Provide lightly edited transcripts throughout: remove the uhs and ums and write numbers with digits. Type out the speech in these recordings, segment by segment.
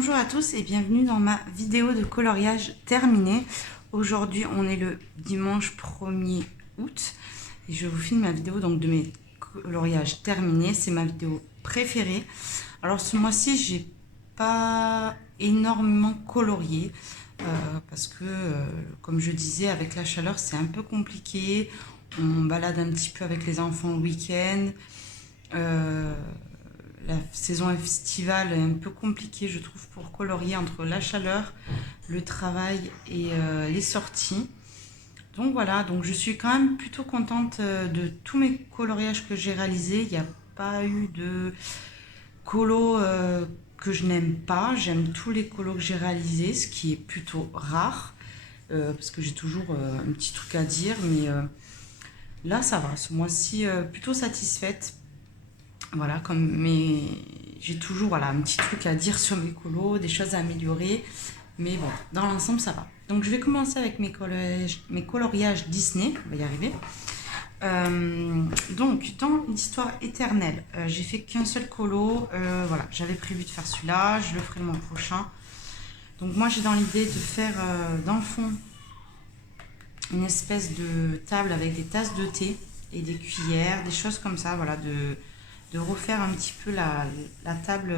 Bonjour à tous et bienvenue dans ma vidéo de coloriage terminée. Aujourd'hui on est le dimanche 1er août et je vous filme ma vidéo donc de mes coloriages terminés. C'est ma vidéo préférée. Alors ce mois-ci j'ai pas énormément colorié parce que comme je disais avec la chaleur c'est un peu compliqué. On balade un petit peu avec les enfants le week-end. La saison estivale est un peu compliquée, je trouve, pour colorier entre la chaleur, le travail et les sorties. Donc voilà, donc je suis quand même plutôt contente de tous mes coloriages que j'ai réalisés. Il n'y a pas eu de colo que je n'aime pas. J'aime tous les colos que j'ai réalisés, ce qui est plutôt rare, parce que j'ai toujours un petit truc à dire. Mais là, ça va, ce mois-ci, plutôt satisfaite. Voilà, j'ai toujours un petit truc à dire sur mes colos, des choses à améliorer, mais bon, dans l'ensemble ça va. Donc je vais commencer avec mes coloriages Disney, on va y arriver. Donc dans l'histoire éternelle, j'ai fait qu'un seul colo, voilà, j'avais prévu de faire celui-là, je le ferai le mois prochain. Donc moi j'ai dans l'idée de faire dans le fond une espèce de table avec des tasses de thé et des cuillères, des choses comme ça, voilà, de refaire un petit peu la table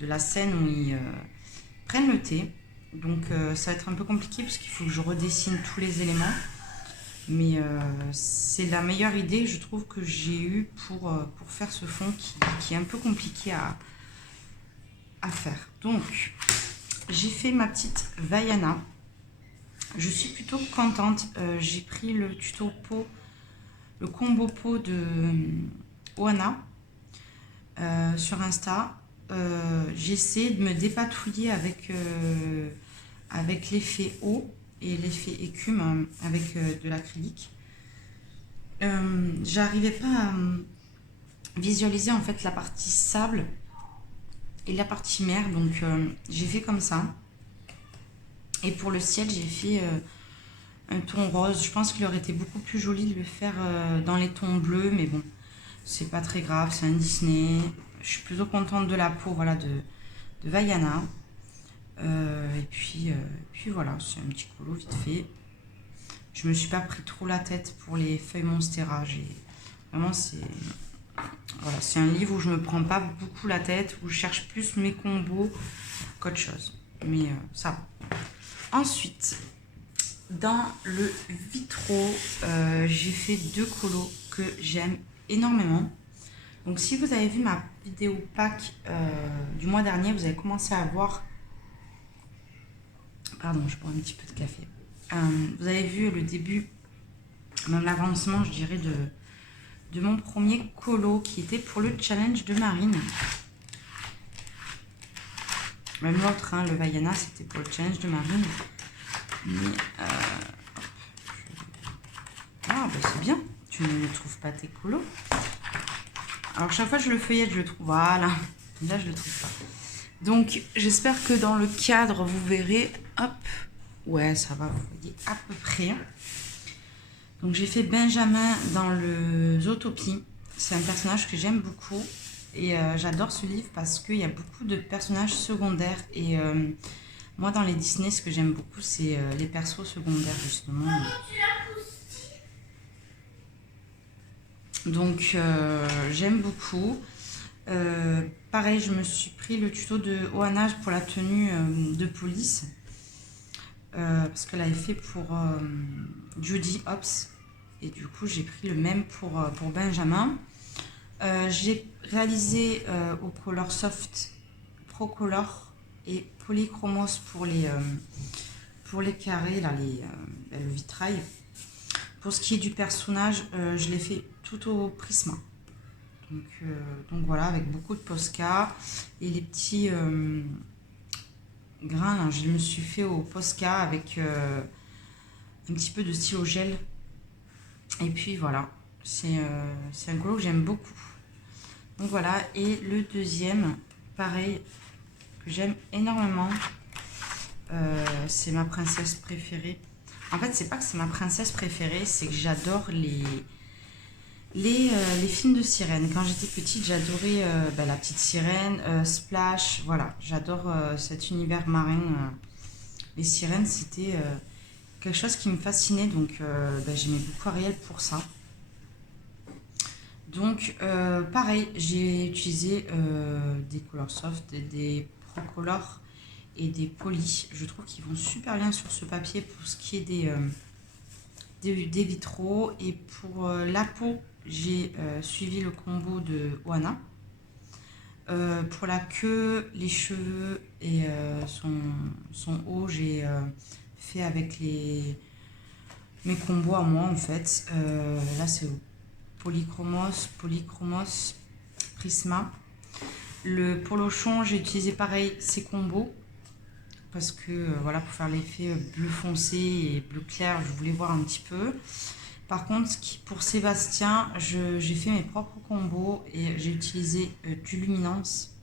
de la scène où ils prennent le thé. Donc ça va être un peu compliqué parce qu'il faut que je redessine tous les éléments. Mais c'est la meilleure idée, je trouve, que j'ai eue pour faire ce fond qui est un peu compliqué à faire. Donc, j'ai fait ma petite Vaiana. Je suis plutôt contente. J'ai pris le tuto pot, le combo pot de Ohana sur Insta. J'essaie de me dépatouiller avec l'effet eau et l'effet écume avec de l'acrylique. J'arrivais pas à visualiser en fait la partie sable et la partie mer, donc j'ai fait comme ça. Et pour le ciel, j'ai fait un ton rose. Je pense qu'il aurait été beaucoup plus joli de le faire dans les tons bleus, mais bon, c'est pas très grave, c'est un Disney. Je suis plutôt contente de la peau, voilà, de Vaiana. Et puis voilà, c'est un petit colo vite fait. Je me suis pas pris trop la tête pour les feuilles Monstera. Vraiment, voilà, c'est un livre où je me prends pas beaucoup la tête, où je cherche plus mes combos qu'autre chose. Mais ça va. Ensuite, dans le vitraux, j'ai fait deux colos que j'aime énormément. Donc si vous avez vu ma vidéo pack du mois dernier, vous avez commencé à voir... Pardon, je bois un petit peu de café. Vous avez vu le début, même l'avancement, je dirais, de mon premier colo qui était pour le challenge de Marine. Même l'autre, hein, le Vaiana, c'était pour le challenge de Marine. Mais ah, bah c'est bien, tu ne trouves pas tes colos. Alors chaque fois que je le feuillette, je le trouve. Voilà, là je le trouve pas. Donc j'espère que dans le cadre, vous verrez. Hop, ouais, ça va, vous voyez à peu près. Donc j'ai fait Benjamin dans le Zootopie. C'est un personnage que j'aime beaucoup. Et j'adore ce livre parce qu'il y a beaucoup de personnages secondaires. Et moi dans les Disney, ce que j'aime beaucoup, c'est les persos secondaires justement. Donc j'aime beaucoup. Pareil, je me suis pris le tuto de Ohana pour la tenue de police. Parce qu'elle avait fait pour Judy Hopps. Et du coup, j'ai pris le même pour Benjamin. J'ai réalisé au Color Soft Pro Color et Polychromos pour les carrés, là, le vitrail. Pour ce qui est du personnage, je l'ai fait tout au Prisma. Donc voilà, avec beaucoup de Posca et les petits grains, là, je me suis fait au Posca avec un petit peu de stylo gel. Et puis voilà, c'est un colo que j'aime beaucoup. Donc voilà, et le deuxième, pareil, que j'aime énormément, c'est ma princesse préférée. En fait, c'est pas que c'est ma princesse préférée, c'est que j'adore les films de sirènes. Quand j'étais petite, j'adorais la petite sirène, Splash, voilà. J'adore cet univers marin. Les sirènes, c'était quelque chose qui me fascinait, donc j'aimais beaucoup Ariel pour ça. Donc, pareil, j'ai utilisé des Color Soft, des Pro Color et des Poly. Je trouve qu'ils vont super bien sur ce papier pour ce qui est des vitraux. Et pour la peau, j'ai suivi le combo de Oana. Pour la queue, les cheveux et son haut, j'ai fait avec mes combos à moi en fait. Là, c'est Polychromos, Prisma. Le polochon, j'ai utilisé pareil ces combos parce que voilà, pour faire l'effet bleu foncé et bleu clair, je voulais voir un petit peu. Par contre, pour Sébastien, j'ai fait mes propres combos et j'ai utilisé du Luminance,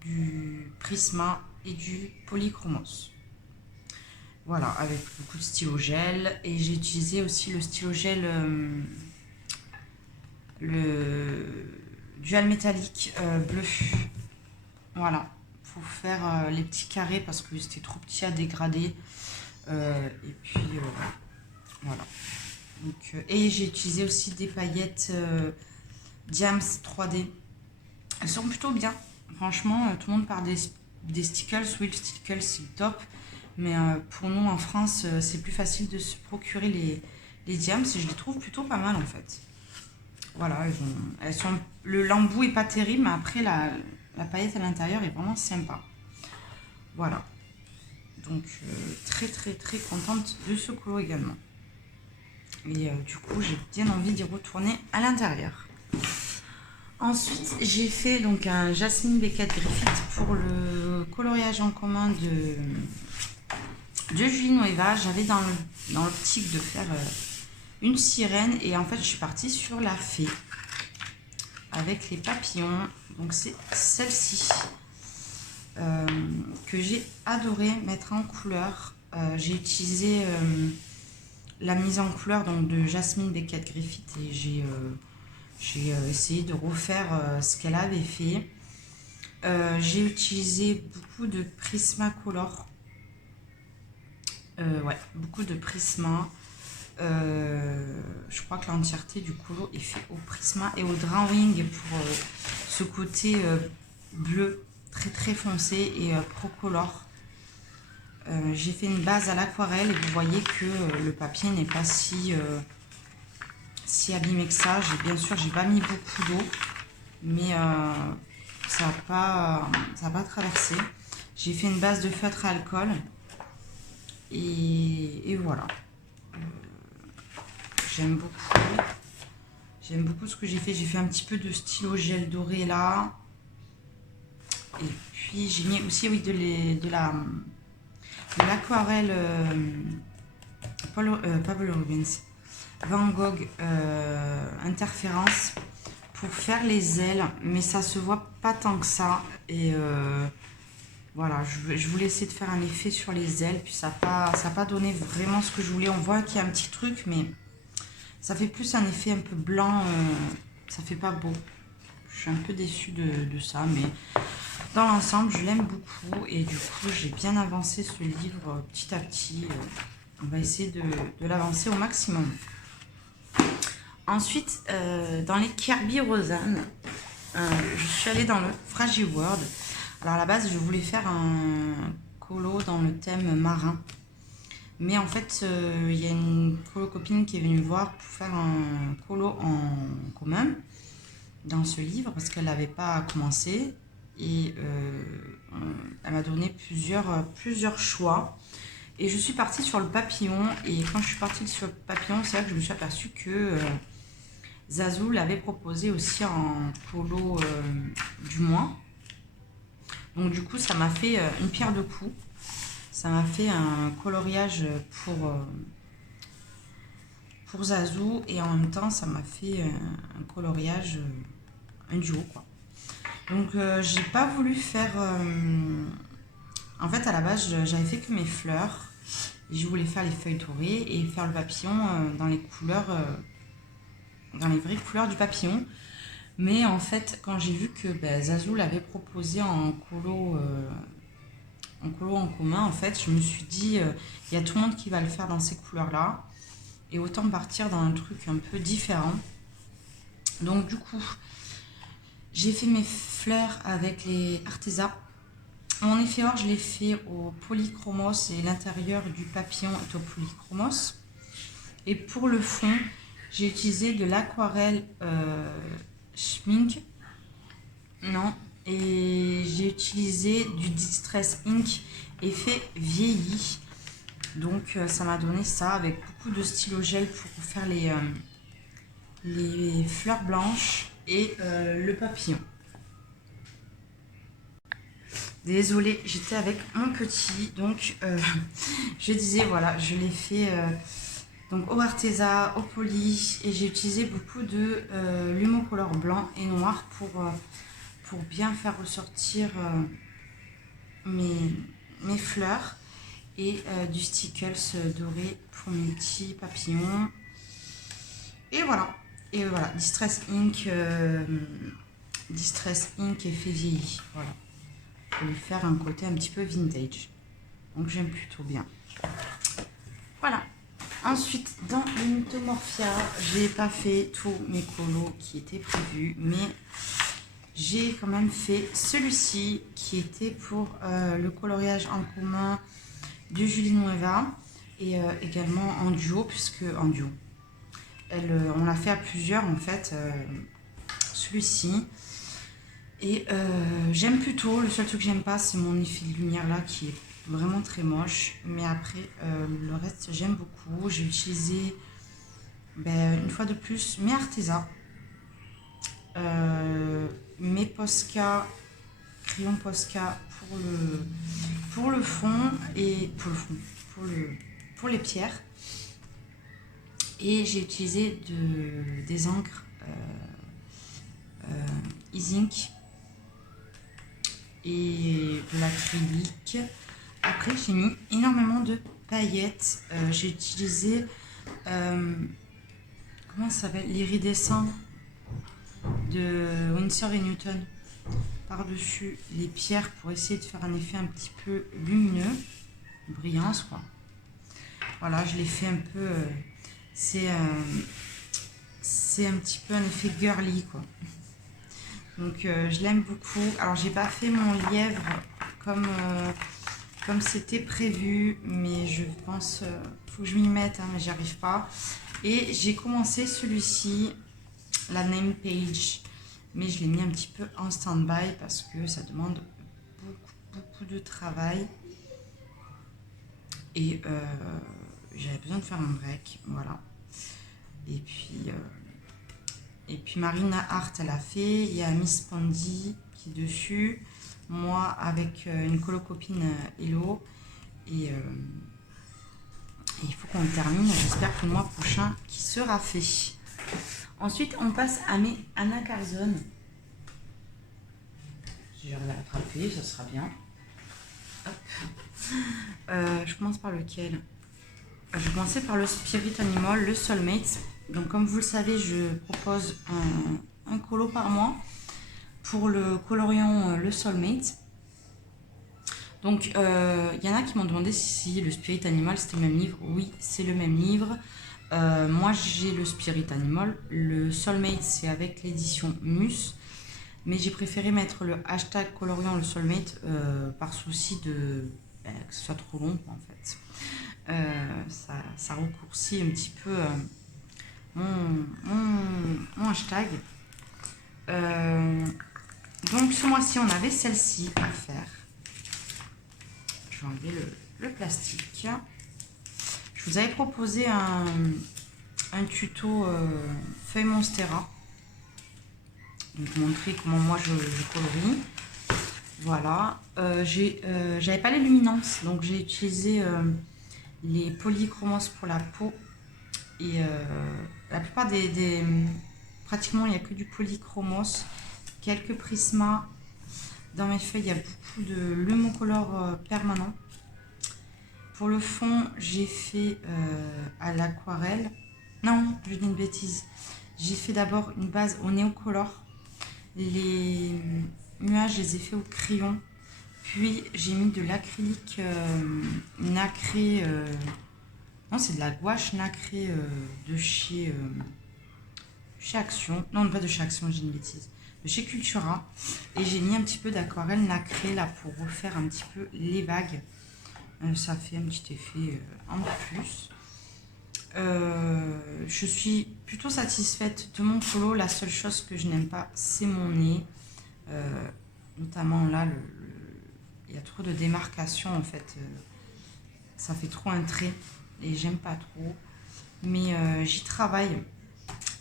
du Prisma et du Polychromos. Voilà, avec beaucoup de stylo gel. Et j'ai utilisé aussi le stylo gel, le dual métallique bleu. Voilà, pour faire les petits carrés parce que c'était trop petit à dégrader. Et puis voilà. Donc, et j'ai utilisé aussi des paillettes Diams 3D. Elles sont plutôt bien. Franchement, tout le monde parle des stickles. Oui, le stickle c'est top. Mais pour nous en France, c'est plus facile de se procurer les Diams et je les trouve plutôt pas mal en fait. Voilà, l'embout est pas terrible, mais après la paillette à l'intérieur est vraiment sympa. Voilà. Donc très très très contente de ce colo également. Et du coup, j'ai bien envie d'y retourner à l'intérieur. Ensuite, j'ai fait donc un Jasmine Beckett Griffith pour le coloriage en commun de Julie Nueva. J'avais dans l'optique de faire une sirène et en fait, je suis partie sur la fée avec les papillons. Donc, c'est celle-ci que j'ai adoré mettre en couleur. J'ai utilisé la mise en couleur donc, de Jasmine Beckett Griffith et j'ai essayé de refaire ce qu'elle avait fait. J'ai utilisé beaucoup de Prismacolor. Ouais, beaucoup de Prisma. Je crois que l'entièreté du colo est fait au Prisma et au Drawing pour ce côté bleu très très foncé et Procolor. J'ai fait une base à l'aquarelle et vous voyez que le papier n'est pas si abîmé que ça. Bien sûr, j'ai pas mis beaucoup d'eau, mais ça n'a pas traversé. J'ai fait une base de feutre à alcool et voilà. J'aime beaucoup ce que j'ai fait. J'ai fait un petit peu de stylo gel doré là. Et puis j'ai mis aussi oui, de l'aquarelle Pablo Rubens Van Gogh interférence pour faire les ailes, mais ça se voit pas tant que ça. Et voilà, je voulais essayer de faire un effet sur les ailes, puis ça n'a pas donné vraiment ce que je voulais. On voit qu'il y a un petit truc, mais ça fait plus un effet un peu blanc, ça fait pas beau. Je suis un peu déçue de ça, mais dans l'ensemble, je l'aime beaucoup. Et du coup, j'ai bien avancé ce livre petit à petit. On va essayer de l'avancer au maximum. Ensuite, dans les Kirby Rosanne, je suis allée dans le Fragile World. Alors à la base, je voulais faire un colo dans le thème marin. Mais en fait, il y a une colo-copine qui est venue me voir pour faire un colo en commun dans ce livre parce qu'elle n'avait pas commencé. Et elle m'a donné plusieurs choix. Et je suis partie sur le papillon. Et quand je suis partie sur le papillon, c'est là que je me suis aperçue que Zazou l'avait proposé aussi en colo du mois. Donc du coup, ça m'a fait une pierre deux coups. Ça m'a fait un coloriage pour Zazou et en même temps, ça m'a fait un coloriage, un duo quoi. Donc j'ai pas voulu faire... En fait, à la base, j'avais fait que mes fleurs. Et je voulais faire les feuilles dorées et faire le papillon dans les couleurs dans les vraies couleurs du papillon. Mais en fait, quand j'ai vu que Zazou l'avait proposé en colo, en commun, en fait, je me suis dit, il y a tout le monde qui va le faire dans ces couleurs-là. Et autant partir dans un truc un peu différent. Donc du coup, j'ai fait mes fleurs avec les Arteza. Mon effet or, je l'ai fait au polychromos et l'intérieur du papillon est au polychromos. Et pour le fond, j'ai utilisé de l'aquarelle Schmink. Non. Et j'ai utilisé du Distress Ink effet vieilli. Donc ça m'a donné ça avec beaucoup de stylo gel pour faire les fleurs blanches et le papillon. Désolée, j'étais avec mon petit, donc je disais voilà, je l'ai fait donc au Arteza, au poly, et j'ai utilisé beaucoup de l'humocolor blanc et noir pour bien faire ressortir mes fleurs, et du Stickles doré pour mes petits papillons. Et voilà, Distress Ink effet vieilli, voilà. Pour lui faire un côté un petit peu vintage. Donc j'aime plutôt bien. Voilà. Ensuite, dans l'Untomorphia, j'ai pas fait tous mes colos qui étaient prévus, mais j'ai quand même fait celui-ci qui était pour le coloriage en commun de Julie Nueva, et également en duo, puisque en duo. On l'a fait à plusieurs en fait, celui-ci. Et j'aime plutôt, le seul truc que j'aime pas, c'est mon effet de lumière là qui est vraiment très moche. Mais après, le reste, j'aime beaucoup. J'ai utilisé, une fois de plus, mes Arteza, mes Posca, crayons Posca pour le fond et pour les pierres. Et j'ai utilisé des encres e-ink et de l'acrylique. Après, j'ai mis énormément de paillettes. J'ai utilisé comment ça s'appelle, l'iridescent de Winsor & Newton par-dessus les pierres pour essayer de faire un effet un petit peu lumineux, brillance quoi. Voilà, je l'ai fait un peu, c'est un petit peu un effet girly quoi. Donc je l'aime beaucoup. Alors j'ai pas fait mon lièvre comme c'était prévu, mais je pense faut que je m'y mette, hein, mais j'y arrive pas. Et j'ai commencé celui-ci, la name page, mais je l'ai mis un petit peu en stand-by parce que ça demande beaucoup de travail. Et j'avais besoin de faire un break, voilà. Et puis Marina Art, elle a fait. Il y a Miss Pondy qui est dessus. Moi, avec une colo-copine Hello. Et il faut qu'on termine. J'espère que le mois prochain qui sera fait. Ensuite, on passe à mes Anna Carzon. Si j'arrive à l'attraper, ça sera bien. Hop. Je commence par lequel? Je vais commencer par le Spirit Animal, le Soulmate. Donc comme vous le savez, je propose un colo par mois pour le coloriant le Soulmate. Donc il y en a qui m'ont demandé si le Spirit Animal c'était le même livre. Oui, c'est le même livre. Moi j'ai le Spirit Animal. Le Soulmate c'est avec l'édition Mus. Mais j'ai préféré mettre le hashtag coloriant le Soulmate par souci de que ce soit trop long en fait. Ça raccourcit un petit peu mon hashtag. Donc ce mois-ci on avait celle-ci à faire. Je vais enlever le plastique. Je vous avais proposé un tuto feuille Monstera, donc montrer comment moi je colorie. Voilà, j'avais pas les luminances, donc j'ai utilisé les polychromos pour la peau. Et la plupart pratiquement il n'y a que du polychromos, quelques prismas. Dans mes feuilles il y a beaucoup de l'humocolor permanent. Pour le fond j'ai fait à l'aquarelle, non je dis une bêtise, J'ai fait d'abord une base au néocolor. Les nuages, je les ai fait au crayon. Puis j'ai mis de l'acrylique nacré. Non, c'est de la gouache nacrée de chez Action. Non, pas de chez Action, j'ai une bêtise. De chez Cultura. Et j'ai mis un petit peu d'aquarelle nacrée là pour refaire un petit peu les vagues. Ça fait un petit effet en plus. Je suis plutôt satisfaite de mon colo. La seule chose que je n'aime pas, c'est mon nez. Notamment là, il y a trop de démarcation en fait. Ça fait trop un trait et j'aime pas trop. Mais j'y travaille.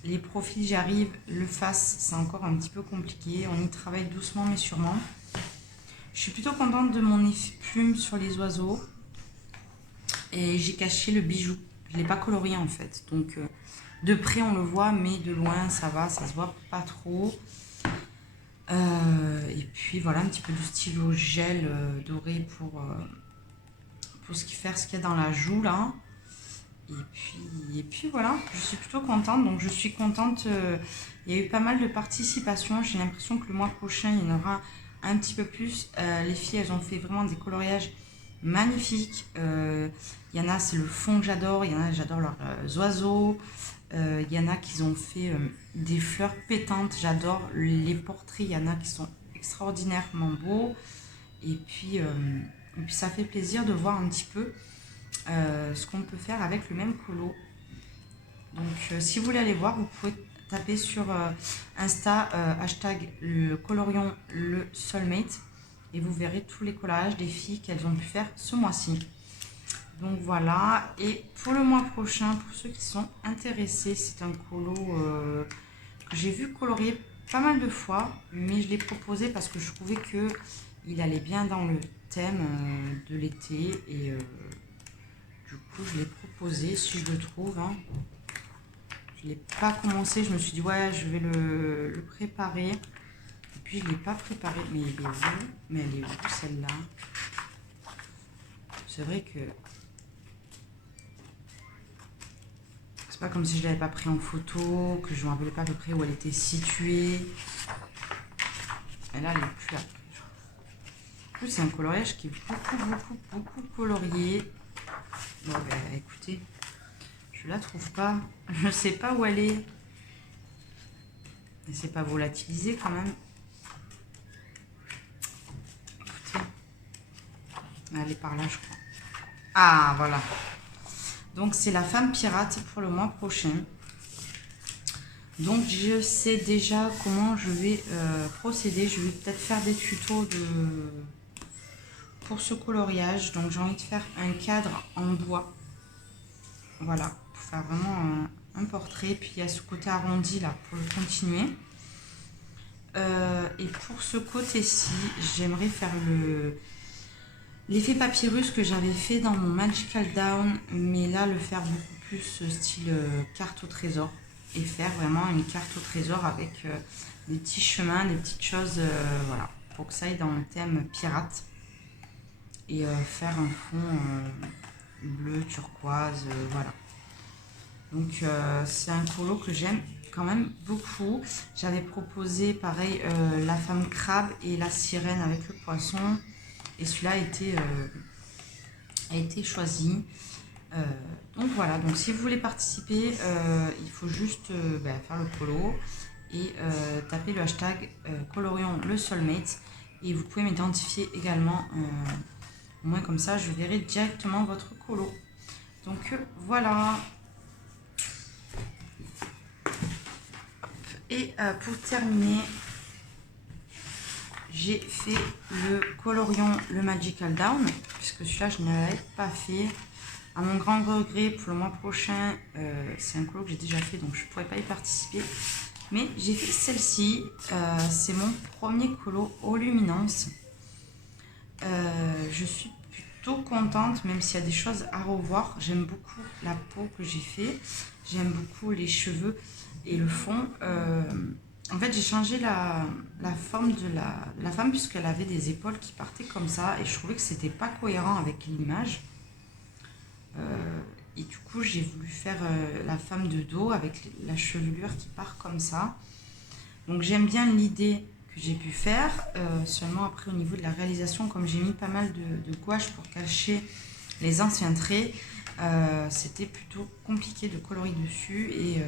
Les profils, j'y arrive. Le face, c'est encore un petit peu compliqué. On y travaille doucement mais sûrement. Je suis plutôt contente de mon effet plume sur les oiseaux. Et j'ai caché le bijou. Je ne l'ai pas colorié en fait. Donc de près on le voit, mais de loin ça va, ça se voit pas trop. Et puis voilà, un petit peu de stylo gel doré pour ce qu'il y a dans la joue là. Et puis voilà, je suis plutôt contente. Donc je suis contente. Il y a eu pas mal de participation. J'ai l'impression que le mois prochain, il y en aura un petit peu plus. Les filles, elles ont fait vraiment des coloriages magnifiques. Il y en a, c'est le fond que j'adore. Il y en a, j'adore leurs oiseaux. Il y en a qui ont fait des fleurs pétantes. J'adore les portraits. Il y en a qui sont extraordinairement beaux. Et puis ça fait plaisir de voir un petit peu ce qu'on peut faire avec le même colo. Donc si vous voulez aller voir, vous pouvez taper sur Insta hashtag le colorion le soulmate et vous verrez tous les collages des filles qu'elles ont pu faire ce mois-ci. Donc voilà, et pour le mois prochain, pour ceux qui sont intéressés, c'est un colo que j'ai vu colorier pas mal de fois, mais je l'ai proposé parce que je trouvais que il allait bien dans le thème de l'été et du coup je l'ai proposé si je le trouve. Hein. Je ne l'ai pas commencé, je me suis dit ouais je vais le préparer. Et puis je ne l'ai pas préparé, mais il est où? Mais elle est où celle-là? C'est vrai que c'est pas comme si je l'avais pas pris en photo, que je ne me rappelais pas à peu près où elle était située. Mais là elle est plus là. En plus c'est un coloriage qui est beaucoup colorié. Bon bah écoutez, je la trouve pas. Je sais pas où elle est. Mais c'est pas volatilisé quand même. Écoutez. Elle est par là je crois. Ah voilà. Donc c'est la femme pirate pour le mois prochain. Donc je sais déjà comment je vais procéder. Je vais peut-être faire des tutos pour ce coloriage. Donc j'ai envie de faire un cadre en bois. Voilà, pour faire vraiment un portrait. Puis il y a ce côté arrondi là pour le continuer. Et pour ce côté-ci, j'aimerais faire l'effet papyrus que j'avais fait dans mon Magical Down. Mais là, le faire beaucoup plus style carte au trésor. Et faire vraiment une carte au trésor avec des petits chemins, des petites choses, voilà, pour que ça aille dans le thème pirate. Et faire un fond bleu, turquoise, voilà. Donc c'est un colo que j'aime quand même beaucoup. J'avais proposé pareil la femme crabe et la sirène avec le poisson. Et celui-là a été choisi. Donc voilà, donc si vous voulez participer, il faut juste faire le colo et taper le hashtag colorion le soulmate et vous pouvez m'identifier également, au moins comme ça je verrai directement votre colo. Donc voilà. Et pour terminer, j'ai fait le colorion le Magical Down, puisque celui-là je ne l'avais pas fait. À mon grand regret, pour le mois prochain, c'est un colo que j'ai déjà fait, donc je ne pourrais pas y participer. Mais j'ai fait celle-ci, c'est mon premier colo aux luminances. Je suis plutôt contente, même s'il y a des choses à revoir. J'aime beaucoup la peau que j'ai fait, j'aime beaucoup les cheveux et le fond. En fait, j'ai changé la forme de la femme puisqu'elle avait des épaules qui partaient comme ça et je trouvais que c'était pas cohérent avec l'image. Et du coup, j'ai voulu faire la femme de dos avec la chevelure qui part comme ça. Donc j'aime bien l'idée que j'ai pu faire. Seulement après, au niveau de la réalisation, comme j'ai mis pas mal de gouache pour cacher les anciens traits, c'était plutôt compliqué de colorier dessus. Et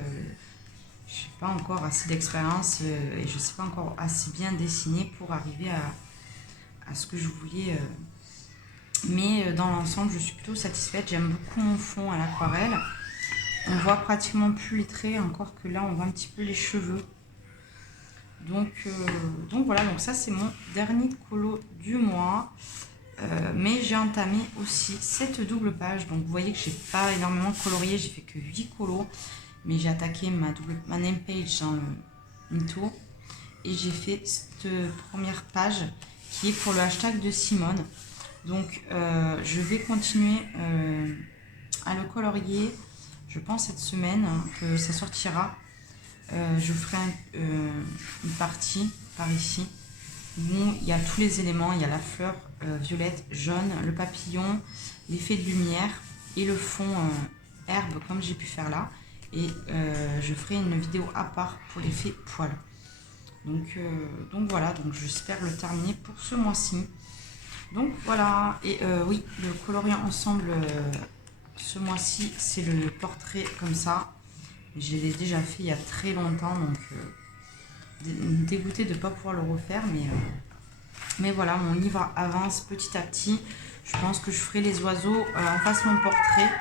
je n'ai pas encore assez d'expérience et je ne sais pas encore assez bien dessiner pour arriver à ce que je voulais. Mais dans l'ensemble, je suis plutôt satisfaite. J'aime beaucoup mon fond à l'aquarelle. On voit pratiquement plus les traits, encore que là, on voit un petit peu les cheveux. Donc voilà, donc ça, c'est mon dernier colo du mois. Mais j'ai entamé aussi cette double page. Donc vous voyez que j'ai pas énormément colorié, j'ai fait que 8 colos. Mais j'ai attaqué ma name page dans le Mito. Et j'ai fait cette première page qui est pour le hashtag de Simone. Donc je vais continuer à le colorier, je pense cette semaine que ça sortira. Je ferai une partie par ici où il y a tous les éléments, il y a la fleur violette, jaune, le papillon, l'effet de lumière et le fond herbe comme j'ai pu faire là. Et je ferai une vidéo à part pour l'effet poil. Donc voilà, donc j'espère le terminer pour ce mois-ci. Donc voilà, et oui, le coloriant ensemble ce mois-ci, c'est le portrait comme ça. Je l'ai déjà fait il y a très longtemps, donc dégoûtée de ne pas pouvoir le refaire. Mais voilà, mon livre avance petit à petit. Je pense que je ferai les oiseaux en face mon portrait.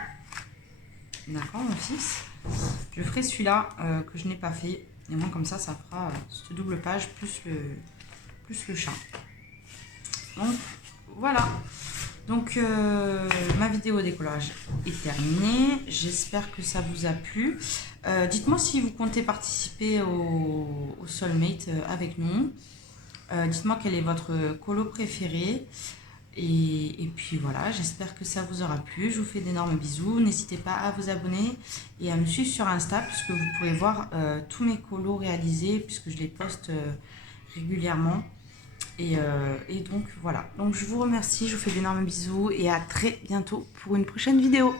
D'accord, mon fils. Je ferai celui-là que je n'ai pas fait. Et moi, comme ça fera cette double page plus le chat. Donc voilà. Donc ma vidéo décollage est terminée. J'espère que ça vous a plu. Dites-moi si vous comptez participer au Soulmate avec nous. Dites-moi quel est votre colo préféré. Et puis voilà, j'espère que ça vous aura plu. Je vous fais d'énormes bisous. N'hésitez pas à vous abonner et à me suivre sur Insta puisque vous pouvez voir tous mes colos réalisés puisque je les poste régulièrement. Et donc voilà, donc je vous remercie, je vous fais d'énormes bisous et à très bientôt pour une prochaine vidéo.